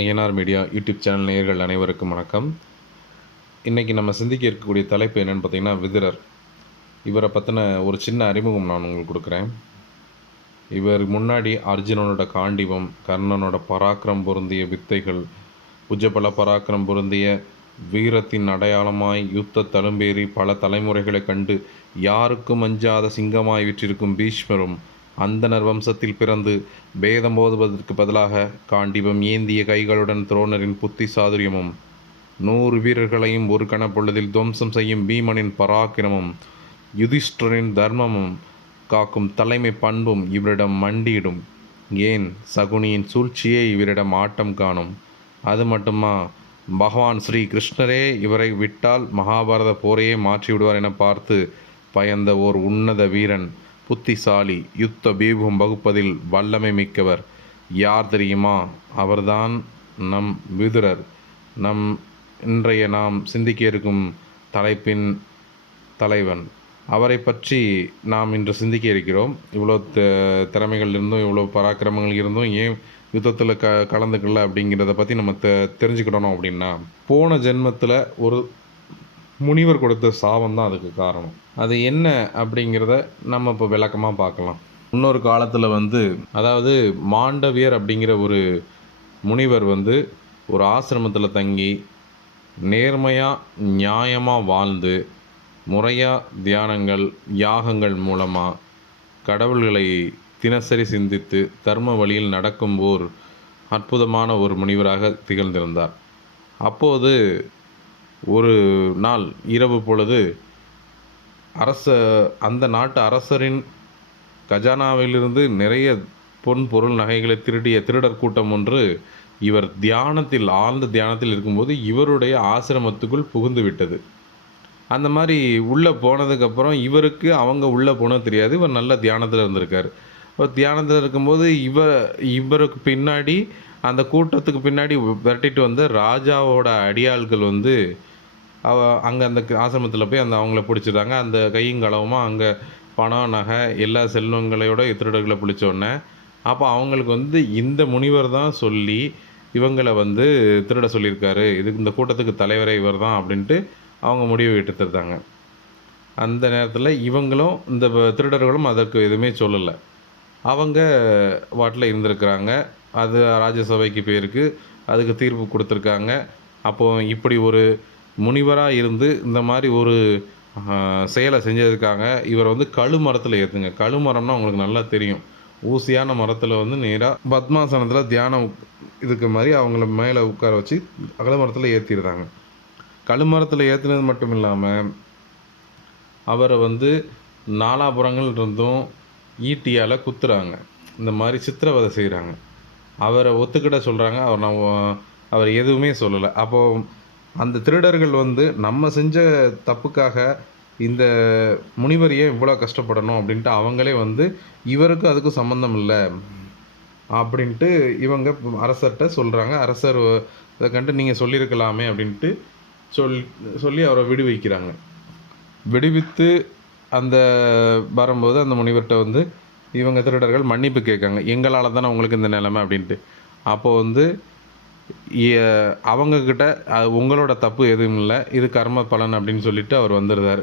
INR media YouTube channel நேயர்கள் அனைவருக்கும் வணக்கம். இன்றைக்கி நம்ம சிந்திக்க இருக்கக்கூடிய தலைப்பு என்னென்னு பார்த்தீங்கன்னா விதிரர். இவரை பற்றின ஒரு சின்ன அறிமுகம் நான் உங்களுக்கு கொடுக்குறேன். இவர் முன்னாடி அர்ஜுனனோட காண்டிவம் கர்ணனோட பராக்கிரம் பொருந்திய வித்தைகள் உஜபல பராக்கிரம் பொருந்திய வீரத்தின் அடையாளமாய் யுத்த தழும்பேறி பல தலைமுறைகளை கண்டு யாருக்கும் அஞ்சாத சிங்கமாய் விற்றிருக்கும் பீஷ்மரும் அந்தனர் வம்சத்தில் பிறந்து பேதம் போதுவதற்கு பதிலாக காண்டிபம் ஏந்திய கைகளுடன் துரோணரின் புத்தி சாதுரியமும் நூறு வீரர்களையும் ஒரு கணப்பொழுதில் துவம்சம் செய்யும் பீமனின் பராக்கிரமும் யுதிஷ்டரின் தர்மமும் காக்கும் தலைமை பண்பும் இவரிடம் மண்டியிடும். ஏன்? சகுனியின் சூழ்ச்சியே இவரிடம் ஆட்டம் காணும். அது மட்டுமா? பகவான் ஸ்ரீ கிருஷ்ணரே இவரை விட்டால் மகாபாரத போரையே மாற்றிவிடுவார் என பார்த்து பயந்த ஓர் உன்னத வீரன் புத்திசாலி யுத்த பீபம் வகுப்பதில் வல்லமை மிக்கவர். யார் தெரியுமா? அவர்தான் நம் விதுரர். நம் இன்றைய நாம் சிந்திக்க இருக்கும் தலைப்பின் தலைவன். அவரை பற்றி நாம் இன்று சிந்திக்க இருக்கிறோம். இவ்வளோ த- திறமைகள் இருந்தும் இவ்வளோ பராக்கிரமங்கள் இருந்தும் ஏன் யுத்தத்தில் க கலந்துக்கல அப்படிங்கிறத பற்றி நம்ம தெ தெரிஞ்சுக்கிடணும் அப்படின்னா போன ஜென்மத்தில் ஒரு முனிவர் கொடுத்த சாபம் தான் அதுக்கு காரணம். அது என்ன அப்படிங்கிறத நம்ம இப்போ விளக்கமாக பார்க்கலாம். இன்னொரு காலத்தில் வந்து அதாவது மாண்டவியர் அப்படிங்கிற ஒரு முனிவர் வந்து ஒரு ஆசிரமத்தில் தங்கி நேர்மையாக நியாயமாக வாழ்ந்து முறையாக தியானங்கள் யாகங்கள் மூலமாக கடவுள்களை தினசரி சிந்தித்து தர்ம வழியில் நடக்கும் ஓர் அற்புதமான ஒரு முனிவராக திகழ்ந்திருந்தார். அப்போது ஒரு நாள் இரவு பொழுது அரச அந்த நாட்டு அரசரின் கஜானாவிலிருந்து நிறைய பொன் பொருள் நகைகளை திருடிய திருடர் கூட்டம் ஒன்று இவர் தியானத்தில் ஆழ்ந்த தியானத்தில் இருக்கும்போது இவருடைய ஆசிரமத்துக்குள் புகுந்து விட்டது. அந்த மாதிரி உள்ளே போனதுக்கப்புறம் இவருக்கு அவங்க உள்ளே போனது தெரியாது. இவர் நல்ல தியானத்தில் இருந்திருக்காரு. இப்போ தியானத்தில் இருக்கும்போது இவ இவருக்கு பின்னாடி அந்த கூட்டத்துக்கு பின்னாடி விரட்டிட்டு வந்து ராஜாவோட அடியாள்கள் வந்து அவ அங்கே அந்த ஆசிரமத்தில் போய் அந்த அவங்கள பிடிச்சிடுறாங்க. அந்த கையும் களவுமாக அங்கே பணம் நகை எல்லா செல்வங்களையோட திருடர்களை பிடிச்சோடனே அப்போ அவங்களுக்கு வந்து இந்த முனிவர் தான் சொல்லி இவங்களை வந்து திருட சொல்லியிருக்காரு. இதுக்கு இந்த கூட்டத்துக்கு தலைவரே இவர் தான் அப்படின்ட்டு அவங்க முடிவு எடுத்துருந்தாங்க அந்த நேரத்தில் இவங்களும் இந்த வ- திருடர்களும் அதற்கு எதுவுமே சொல்லலை. அவங்க வாட்டில் இருந்திருக்கிறாங்க. அது ராஜ்யசபைக்கு போயிருக்கு அதுக்கு தீர்ப்பு கொடுத்துருக்காங்க. அப்போ இப்படி ஒரு முனிவராக இருந்து இந்த மாதிரி ஒரு செயலை செஞ்சதுக்காக இவரை வந்து கழு மரத்தில் ஏற்றுங்க கழு மரம்னா உங்களுக்கு நல்லா தெரியும். ஊசியான மரத்தில் வந்து நேராக பத்மாசனத்தில் தியானம் இதுக்கு மாதிரி அவங்கள மேலே உட்கார வச்சு அகல மரத்தில் ஏற்றிடுறாங்க கழுமரத்தில் ஏற்றுனது மட்டும் இல்லாமல் அவரை வந்து நாலாபுறங்கள் இருந்தும் ஈட்டியால் குத்துறாங்க. இந்த மாதிரி சித்திரவதை செய்கிறாங்க அவரை ஒத்துக்கிட சொல்கிறாங்க அவர் நான் அவர் எதுவுமே சொல்லலை. அப்போது அந்த திருடர்கள் வந்து நம்ம செஞ்ச தப்புக்காக இந்த முனிவர் ஏன் இவ்வளோ கஷ்டப்படணும் அப்படின்ட்டு அவங்களே வந்து இவருக்கும் அதுக்கும் சம்மந்தம் இல்லை அப்படின்ட்டு இவங்க அரசர்கிட்ட சொல்கிறாங்க அரசர் இதை கண்டு நீங்கள் சொல்லியிருக்கலாமே அப்படின்ட்டு சொல் சொல்லி அவரை விடுவிக்கிறாங்க. விடுவித்து அந்த வரும்போது அந்த முனிவர்கிட்ட வந்து இவங்க திருடர்கள் மன்னிப்பு கேட்காங்க. எங்களால் தானே உங்களுக்கு இந்த நிலைமை அப்படின்ட்டு. அப்போ வந்து அவங்கக்கிட்ட "அது உங்களோட தப்பு எதுவும் இல்லை. இது கர்ம பலன் அப்படின்னு சொல்லிட்டு அவர் வந்துடுறார்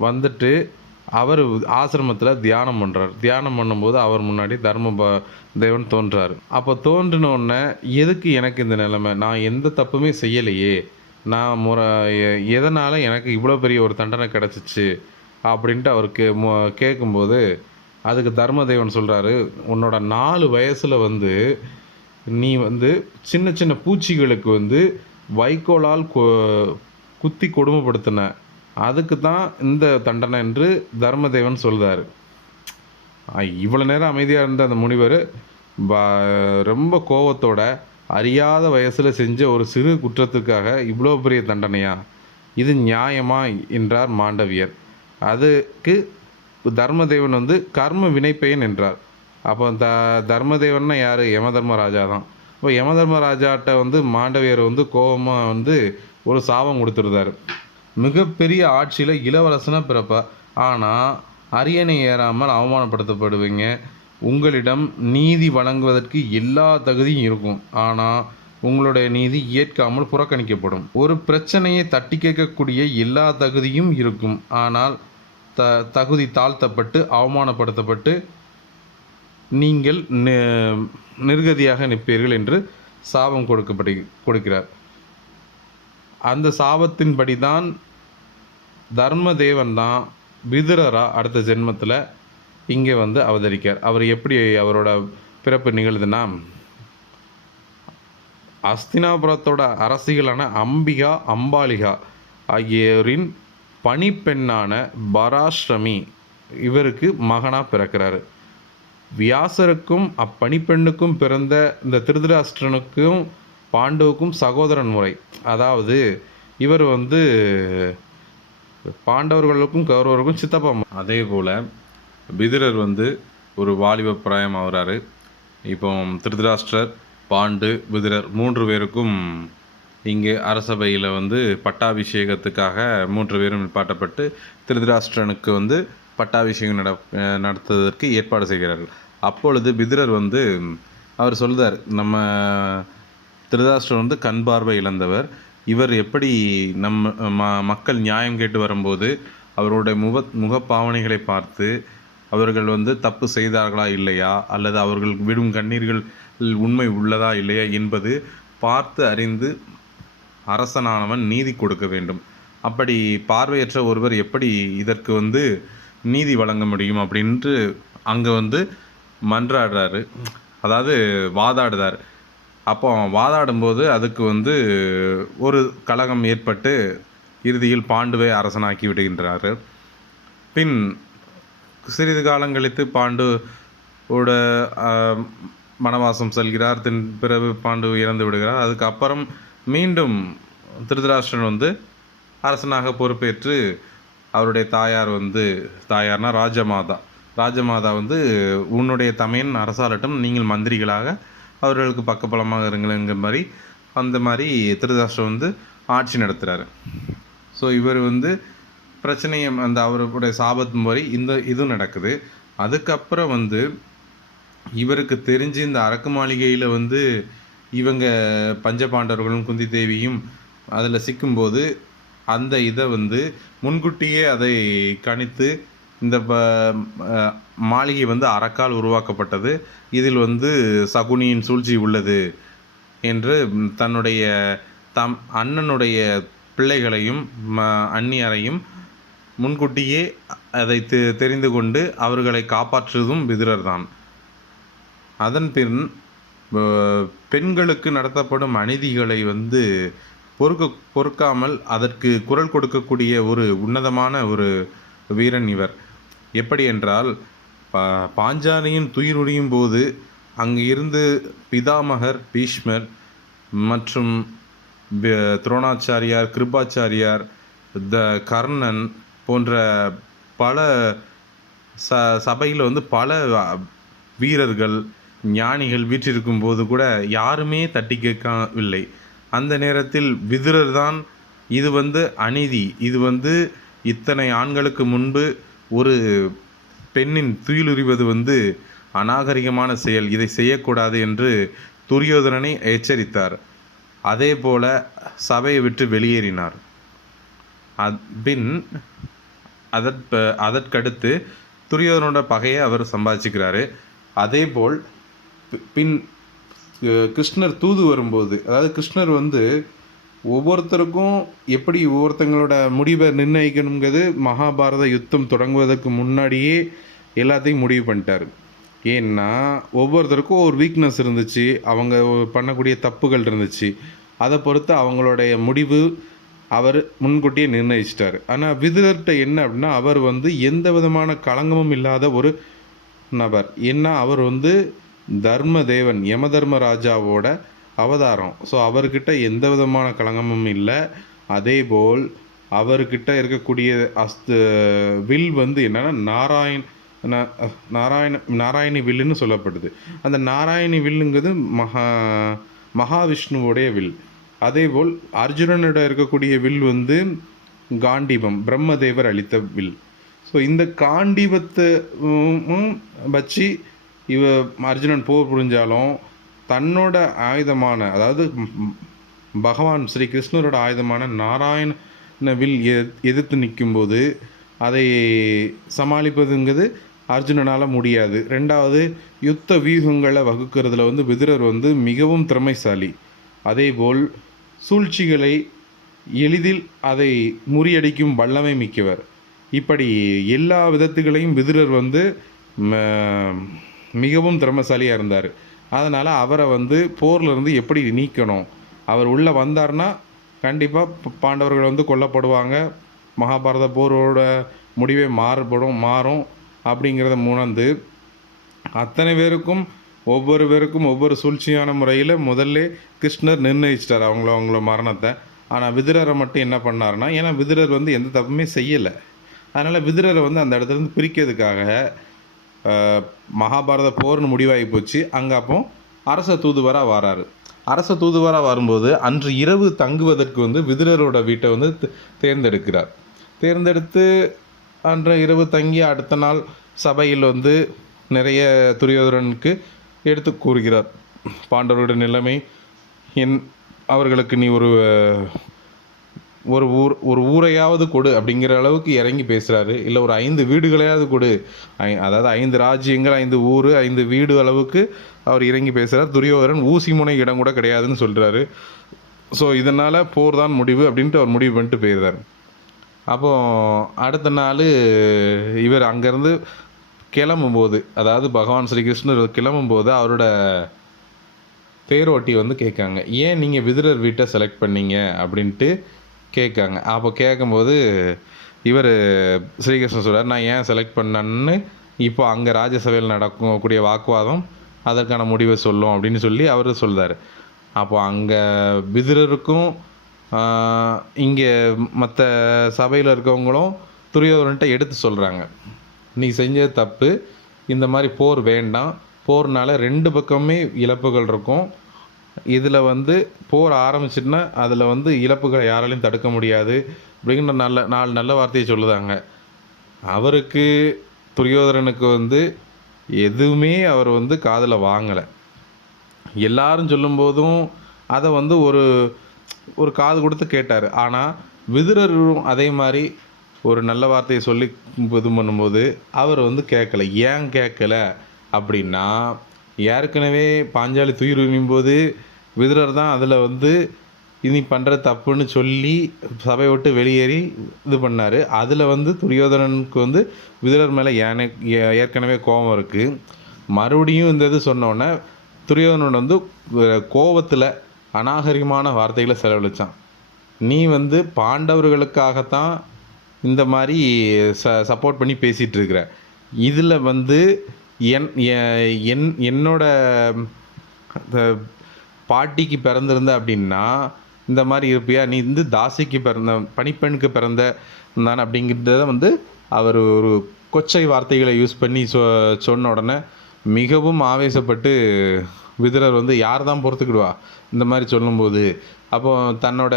வந்துட்டு அவர் ஆசிரமத்தில் தியானம் பண்ணுறார் தியானம் பண்ணும்போது அவர் முன்னாடி தர்ம ப தேவன் தோன்றார். அப்போ தோன்றினோடனே எதுக்கு எனக்கு இந்த நிலைமை? நான் எந்த தப்புமே செய்யலையே. நான் முறை எதனால் எனக்கு இவ்வளோ பெரிய ஒரு தண்டனை கிடச்சிச்சு? அப்படின்ட்டு அவருக்கு மு- கேட்கும்போது அதுக்கு தர்மதேவன் சொல்கிறாரு உன்னோட நாலு வயசில் வந்து நீ வந்து சின்ன சின்ன பூச்சிகளுக்கு வந்து வைக்கோலால் கொ- குத்தி கொடுமைப்படுத்தின. அதுக்கு தான் இந்த தண்டனை என்று தர்மதேவன் சொல்கிறார் இவ்வளோ நேரம் அமைதியாக இருந்த அந்த முனிவர் ப- ரொம்ப கோவத்தோட அறியாத வயசில் செஞ்ச ஒரு சிறு குற்றத்துக்காக இவ்வளோ பெரிய தண்டனையா? இது நியாயமா? என்றார் மாண்டவியர். அதுக்கு தர்மதேவன் வந்து கர்ம வினைப்பெயன் என்றார். அப்போ த தர்மதேவன்னா யார்? யமதர்மராஜா தான் இப்போ யமதர்மராஜாட்ட வந்து மாண்டவியர் வந்து கோபமாக வந்து ஒரு சாபம் கொடுத்துருந்தாரு. மிகப்பெரிய ஆட்சியில் இளவரசனாக பிறப்பா. ஆனால் அரியணை ஏறாமல் அவமானப்படுத்தப்படுவீங்க. உங்களிடம் நீதி வழங்குவதற்கு எல்லா தகுதியும் இருக்கும். ஆனால் உங்களுடைய நீதி ஏற்காமல் புறக்கணிக்கப்படும். ஒரு பிரச்சனையை தட்டி கேட்கக்கூடிய எல்லா தகுதியும் இருக்கும். ஆனால் த தகுதி தாழ்த்தப்பட்டு அவமானப்படுத்தப்பட்டு நீங்கள் நிர்கதியாக நிற்பீர்கள் என்று சாபம் கொடுக்கப்படி கொடுக்கிறார். அந்த சாபத்தின்படி தான் தர்மதேவன் தான் விதுரரா அடுத்த ஜென்மத்தில் இங்கே வந்து அவதரிக்கார் அவர் எப்படி அவரோட பிறப்பு நிகழுதுன்னா அஸ்தினாபுரத்தோட அரசிகளான அம்பிகா அம்பாலிகா ஆகியோரின் பணிப்பெண்ணான பராஷ்ரமி இவருக்கு மகனாக பிறக்கிறாரு. வியாசருக்கும் அப்பணிப்பெண்ணுக்கும் பிறந்த இந்த திருதராஷ்டிரனுக்கும் பாண்டவுக்கும் சகோதரன் முறை. அதாவது இவர் வந்து பாண்டவர்களுக்கும் கௌரவர்களுக்கும் சித்தப்பா அதே போல் பிதிரர் வந்து ஒரு வாலிப பிராயம் ஆகிறாரு. இப்போ திருதராஷ்டிரர் பாண்டு பிதிரர் மூன்று பேருக்கும் இங்கே அரசபையில் வந்து பட்டாபிஷேகத்துக்காக மூன்று பேரும் நிப்பாட்டப்பட்டு திருதராஷ்டிரனுக்கு வந்து பட்டாபிஷேகம் நட நடத்துவதற்கு ஏற்பாடு செய்கிறார்கள். அப்பொழுது விதுரர் வந்து அவர் சொல்கிறார் நம்ம திருதராஷ்டிரன் வந்து கண் பார்வை இழந்தவர். இவர் எப்படி நம்ம ம மக்கள் நியாயம் கேட்டு வரும்போது அவருடைய முக முகப்பாவனைகளை பார்த்து அவர்கள் வந்து தப்பு செய்தார்களா இல்லையா? அல்லது அவர்கள் விடும் கண்ணீர்கள் உண்மை உள்ளதா இல்லையா? என்பது பார்த்து அறிந்து அரசனானவன் நீதி கொடுக்க வேண்டும். அப்படி பார்வையற்ற ஒருவர் எப்படி இதற்கு வந்து நீதி வழங்க முடியும் அப்படின்ட்டு அங்கே வந்து மன்றாடுறாரு. அதாவது வாதாடுறார். அப்போ வாதாடும்போது அதுக்கு வந்து ஒரு கலகம் ஏற்பட்டு இறுதியில் பாண்டுவை அரசனாக்கி விடுகின்றார். பின் சிறிது காலம் கழித்து பாண்டு ஓட செல்கிறார். தின் பிறகு பாண்டு இறந்து விடுகிறார். அதுக்கப்புறம் மீண்டும் திருதராஷ்டிரன் வந்து அரசனாக பொறுப்பேற்று அவருடைய தாயார் வந்து தாயார்னா ராஜமாதா. ராஜமாதா வந்து உன்னுடைய தமையன் அரசாலட்டும் நீங்கள் மந்திரிகளாக அவர்களுக்கு பக்கபலமாக இருங்களேங்கிற மாதிரி அந்த மாதிரி திருதராஷ்டிரன் வந்து ஆட்சி நடத்துகிறாரு ஸோ இவர் வந்து பிரச்சனையை அந்த அவருடைய சாபத்து மாதிரி இந்த இதுவும் நடக்குது. அதுக்கப்புறம் வந்து இவருக்கு தெரிஞ்சு இந்த அரக்கு மாளிகையில் வந்து இவங்க பஞ்சபாண்டவர்களும் குந்தி தேவியும் அதில் சிக்கும்போது அந்த இதை வந்து முன்கூட்டியே அதை கணித்து இந்த ப- மாளிகை வந்து அரக்கால் உருவாக்கப்பட்டது. இதில் வந்து சகுனியின் சூழ்ச்சி உள்ளது என்று தன்னுடைய தம் அண்ணனுடைய பிள்ளைகளையும் ம அந்நியரையும் முன்கூட்டியே அதை தெ- தெரிந்து கொண்டு அவர்களை காப்பாற்றுவதும் விதிரர்தான். அதன் பின் பெண்களுக்கு நடத்தப்படும் அநீதிகளை வந்து பொறுக்க பொறுக்காமல் அதற்கு குரல் கொடுக்கக்கூடிய ஒரு உன்னதமான ஒரு வீரன் இவர். எப்படி என்றால் பா பாஞ்சாலியின் துயிருரியும் போது அங்கு இருந்து பிதாமகர் பீஷ்மர் மற்றும் துரோணாச்சாரியார் கிருபாச்சாரியார் த கர்ணன் போன்ற பல ச சபையில் வந்து பல வீரர்கள் ஞானிகள் வீற்றிருக்கும் போது கூட யாருமே தட்டி கேட்கவில்லை. அந்த நேரத்தில் விதுரர் தான் இது வந்து அநீதி இது வந்து இத்தனை ஆண்களுக்கு முன்பு ஒரு பெண்ணின் துயிலுரிவது வந்து அநாகரிகமான செயல் இதை செய்யக்கூடாது என்று துரியோதனனை எச்சரித்தார். அதே போல சபையை விட்டு வெளியேறினார். பின் அதற்ப அதற்கடுத்து துரியோதனோட பகையை அவர் சம்பாதிச்சுக்கிறாரு. அதேபோல் பின் கிருஷ்ணர் தூது வரும்போது அதாவது கிருஷ்ணர் வந்து ஒவ்வொருத்தருக்கும் எப்படி ஒவ்வொருத்தங்களோட முடிவை நிர்ணயிக்கணுங்கிறது மகாபாரத யுத்தம் தொடங்குவதற்கு முன்னாடியே எல்லாத்தையும் முடிவு பண்ணிட்டார். ஏன்னா ஒவ்வொருத்தருக்கும் ஒரு வீக்னஸ் இருந்துச்சு அவங்க பண்ணக்கூடிய தப்புகள் இருந்துச்சு. அதை பொறுத்து அவங்களுடைய முடிவு அவர் முன்கூட்டியே நிர்ணயிச்சிட்டார். ஆனால் விதுரர்கிட்ட என்ன அப்படின்னா அவர் வந்து எந்த விதமான களங்கமும் இல்லாத ஒரு நபர். ஏன்னா அவர் வந்து தர்மதேவன் யமதர்மராஜாவோட அவதாரம். ஸோ அவர்கிட்ட எந்த விதமான களங்கமும் இல்லை. அதேபோல் அவர்கிட்ட இருக்கக்கூடிய அஸ்து வில் வந்து என்னன்னா நாராயண் நாராயண நாராயணி வில்லுன்னு சொல்லப்படுது. அந்த நாராயணி வில்லுங்கிறது மகா மகாவிஷ்ணுவோடைய வில். அதேபோல் அர்ஜுனனோட இருக்கக்கூடிய வில் வந்து காண்டீபம் பிரம்மதேவர் அளித்த வில். ஸோ இந்த காண்டீபத்தை வச்சு இவ அர்ஜுனன் போர் புரிஞ்சாலும் தன்னோட ஆயுதமான அதாவது பகவான் ஸ்ரீ கிருஷ்ணரோட ஆயுதமான நாராயண வில் எதிர்த்து நிற்கும்போது அதை சமாளிப்பதுங்கிறது அர்ஜுனனால் முடியாது. ரெண்டாவது யுத்த வியூகங்களை வகுக்கிறதுல வந்து விதுரர் வந்து மிகவும் திறமைசாலி. அதேபோல் சூழ்ச்சிகளை எளிதில் அதை முறியடிக்கும் வல்லமை மிக்கவர். இப்படி எல்லா விதத்துகளையும் விதுரர் வந்து ம- மிகவும் திறமைசாலியாக இருந்தார். அதனால் அவரை வந்து போர்லேருந்து எப்படி நீக்கணும்? அவர் உள்ளே வந்தார்னா கண்டிப்பாக பாண்டவர்கள் வந்து கொல்லப்படுவாங்க. மகாபாரத போரோட முடிவே மாறுபடும் மாறும் அப்படிங்கிறத உணர்ந்து அத்தனை பேருக்கும் ஒவ்வொரு பேருக்கும் ஒவ்வொரு சூழ்ச்சியான முறையில் முதல்ல கிருஷ்ணர் நிர்ணயிச்சிட்டார் அவங்கள அவங்கள மரணத்தை. ஆனால் விதிரரை மட்டும் என்ன பண்ணாருன்னா ஏன்னா விதிரர் வந்து எந்த தப்புமே செய்யலை. அதனால் விதிரரை வந்து அந்த இடத்துல இருந்து பிரிக்கிறதுக்காக மகாபாரத போர்னு முடிவாகி போச்சு. அங்கே அப்போ அரச தூதுவராக வராரு. அரச தூதுவராக வரும்போது அன்று இரவு தங்குவதற்கு வந்து விதுரரோட வீட்டை வந்து தேர்ந்தெடுக்கிறார். தேர்ந்தெடுத்து அன்று இரவு தங்கி அடுத்த நாள் சபையில் வந்து நிறைய துரியோதரனுக்கு எடுத்து கூறுகிறார். பாண்டவருடைய நிலைமை என் அவர்களுக்கு நீ ஒரு ஒரு ஊர் ஒரு ஊரையாவது கொடு அப்படிங்கிற அளவுக்கு இறங்கி பேசுகிறாரு இல்லை ஒரு ஐந்து வீடுகளையாவது கொடு. ஐ- அதாவது ஐந்து ராஜ்யங்கள் ஐந்து ஊர் ஐந்து வீடு அளவுக்கு அவர் இறங்கி பேசுகிறார் துரியோதரன் ஊசி முனை இடம் கூட கிடையாதுன்னு சொல்கிறாரு ஸோ இதனால் போர் தான் முடிவு அப்படின்ட்டு அவர் முடிவு பண்ணிட்டு போயிருந்தார் அப்போ அடுத்த நாள் இவர் அங்கேருந்து கிளம்பும்போது அதாவது பகவான் ஸ்ரீகிருஷ்ணர் கிளம்பும்போது அவரோட தேரோட்டி வந்து கேட்காங்க. ஏன் நீங்கள் விதுரர் வீட்டை செலக்ட் பண்ணீங்க? அப்படின்ட்டு கேட்காங்க. அப்போ கேட்கும்போது இவர் ஸ்ரீகிருஷ்ணன் சொல்கிறார் நான் ஏன் செலக்ட் பண்ணேன்னு இப்போ அங்கே ராஜ்யசபையில் நடக்கக்கூடிய வாக்குவாதம் அதற்கான முடிவை சொல்லும் அப்படின்னு சொல்லி அவர் சொல்கிறார் அப்போ அங்கே பிதிரருக்கும் இங்கே மற்ற சபையில் இருக்கவங்களும் துரியோதரன்ட்ட எடுத்து சொல்கிறாங்க நீ செஞ்ச தப்பு. இந்த மாதிரி போர் வேண்டாம். போர்னால ரெண்டு பக்கமே இழப்புகள் இருக்கும். இதில் வந்து போர் ஆரம்பிச்சிட்டுனா அதில் வந்து இழப்புகளை யாராலையும் தடுக்க முடியாது அப்படிங்கிற நல்ல நாலு நல்ல வார்த்தையை சொல்லுதாங்க. அவருக்கு துரியோதரனுக்கு வந்து எதுவுமே அவர் வந்து காதில் வாங்கலை. எல்லாரும் சொல்லும்போதும் அதை வந்து ஒரு ஒரு காது கொடுத்து கேட்டார். ஆனால் விதுரரும் அதே மாதிரி ஒரு நல்ல வார்த்தையை சொல்லி இது பண்ணும்போது அவர் வந்து கேட்கல. ஏன் கேட்கல அப்படின்னா ஏற்கனவே பாஞ்சாலி துயிர் போது விதுரர் தான் அதில் வந்து இனி பண்ணுற தப்புன்னு சொல்லி சபையை விட்டு வெளியேறி இது பண்ணார். அதில் வந்து துரியோதனனுக்கு வந்து விதுரர் மேலே ஏன ஏற்கனவே கோபம் இருக்குது மறுபடியும் இந்த இது சொன்னோன்னே துரியோதனன் வந்து கோபத்தில் அநாகரிகமான வார்த்தைகளை செலவழித்தான் நீ வந்து பாண்டவர்களுக்காகத்தான் இந்த மாதிரி ச சப்போர்ட் பண்ணி பேசிகிட்டு இருக்கிற. இதில் வந்து என் என் என்னோட பாட்டிக்கு பிறந்திருந்த அப்படின்னா இந்த மாதிரி இருப்பியா? நீ வந்து தாசிக்கு பிறந்த பணிப்பெண்ணுக்கு பிறந்த நான் அப்படிங்கிறத வந்து அவர் ஒரு கொச்சை வார்த்தைகளை யூஸ் பண்ணி சொ சொன்ன உடனே மிகவும் ஆவேசப்பட்டு விதுரர் வந்து யார் தான் பொறுத்துக்கிடுவா? இந்த மாதிரி சொல்லும்போது அப்போ தன்னோட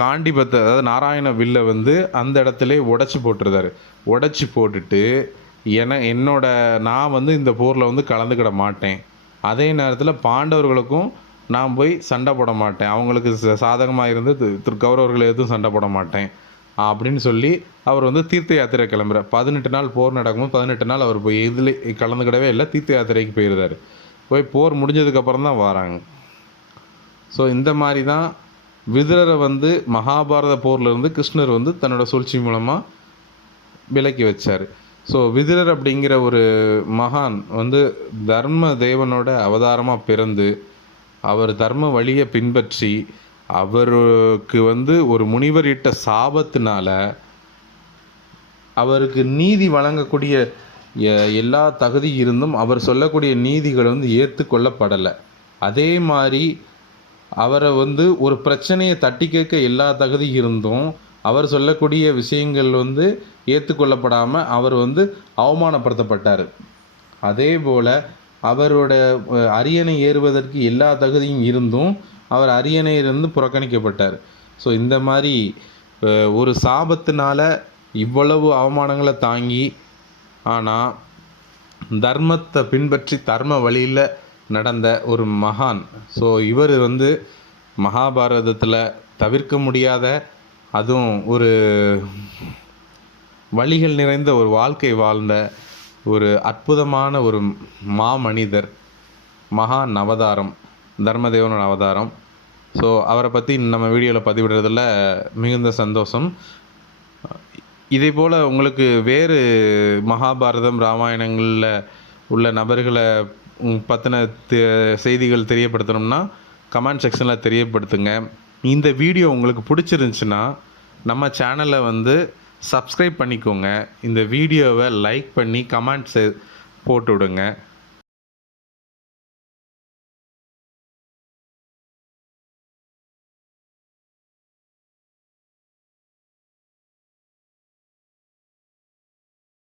காண்டிபத்தை அதாவது நாராயண வில்லை வந்து அந்த இடத்துல உடச்சி போட்டுருந்தாரு. உடச்சி போட்டுட்டு என என்னோட நான் வந்து இந்த போரில் வந்து கலந்துக்கிட மாட்டேன். அதே நேரத்தில் பாண்டவர்களுக்கும் நான் போய் சண்டை போட மாட்டேன். அவங்களுக்கு சாதகமாக இருந்து திரு கௌரவர்கள் எதுவும் சண்டை போட மாட்டேன். அப்படின்னு சொல்லி அவர் வந்து தீர்த்த யாத்திரை கிளம்புற பதினெட்டு நாள் போர் நடக்கும்போது பதினெட்டு நாள் அவர் போய் இதில் கலந்துக்கிடவே இல்லை தீர்த்த யாத்திரைக்கு போயிருந்தார் போய் போர் முடிஞ்சதுக்கப்புறம் தான் வராங்க. ஸோ இந்த மாதிரி தான் விதுரரை வந்து மகாபாரத போர்லேருந்து கிருஷ்ணர் வந்து தன்னோட சூழ்ச்சி மூலமாக விலக்கி வச்சார். ஸோ விதுரர் அப்படிங்கிற ஒரு மகான் வந்து தர்ம தேவனோட அவதாரமாக பிறந்து அவர் தர்ம வழியை பின்பற்றி அவருக்கு வந்து ஒரு முனிவர் இட்ட சாபத்தினால அவருக்கு நீதி வழங்கக்கூடிய எல்லா தகுதி இருந்தும் அவர் சொல்லக்கூடிய நீதிகள் வந்து ஏற்றுக்கொள்ளப்படலை. அதே மாதிரி அவரை வந்து ஒரு பிரச்சனையை தட்டி கேட்க எல்லா தகுதி இருந்தும் அவர் சொல்லக்கூடிய விஷயங்கள் வந்து ஏற்றுக்கொள்ளப்படாமல் அவர் வந்து அவமானப்படுத்தப்பட்டார். அதே போல் அவரோட அரியணை ஏறுவதற்கு எல்லா தகுதியும் இருந்தும் அவர் அரியணையிலிருந்து புறக்கணிக்கப்பட்டார். ஸோ இந்த மாதிரி ஒரு சாபத்தினால் இவ்வளவு அவமானங்களை தாங்கி ஆனால் தர்மத்தை பின்பற்றி தர்ம வழியில் நடந்த ஒரு மகான். ஸோ இவர் வந்து மகாபாரதத்தில் தவிர்க்க முடியாத அதுவும் ஒரு வழிகள் நிறைந்த ஒரு வாழ்க்கை வாழ்ந்த ஒரு அற்புதமான ஒரு மாமனிதர் மகா நவதாரம் தர்மதேவனோட அவதாரம் ஸோ அவரை பற்றி நம்ம வீடியோவில் பதிவிடுறதில் மிகுந்த சந்தோஷம். இதே போல் உங்களுக்கு வேறு மகாபாரதம் ராமாயணங்களில் உள்ள நபர்களை பற்றின செய்திகள் தெரியப்படுத்தணும்னா கமெண்ட் செக்ஷனில் தெரியப்படுத்துங்க. இந்த வீடியோ உங்களுக்கு பிடிச்சிருந்துச்சுன்னா நம்ம சேனலை வந்து சப்ஸ்கிரைப் பண்ணிக்கோங்க. இந்த வீடியோவை லைக் பண்ணி கமெண்ட்ஸ் போட்டு விடுங்க